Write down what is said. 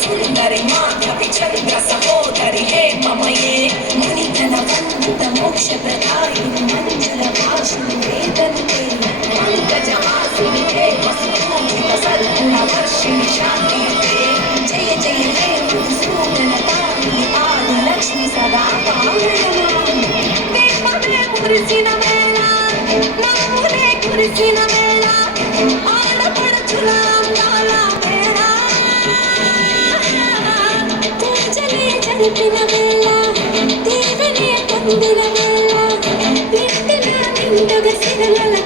సుందరి మాధవి చంద్ర సహోదరి హే మమయే మణిధన వందిత మోక్ష ప్రదాయిని మంజుల భాషిని వేదనుతే పంకజహాసిని హే వసుపూజిత సద్గుణ వర్షిణి శాంతియుతే జయ జయ హే మధుసూదన తారిణి ఆది లక్ష్మి సదా పాలయమాను దీపమే మురిసిన వేళ నవ్వులే కురిసిన వేళ ఆడపడుచుల అందాల వేళ పూజలే జరిపిన వేళ దీవెనే పొందిన వేళ ఇంటిలో నిండుగా సిరల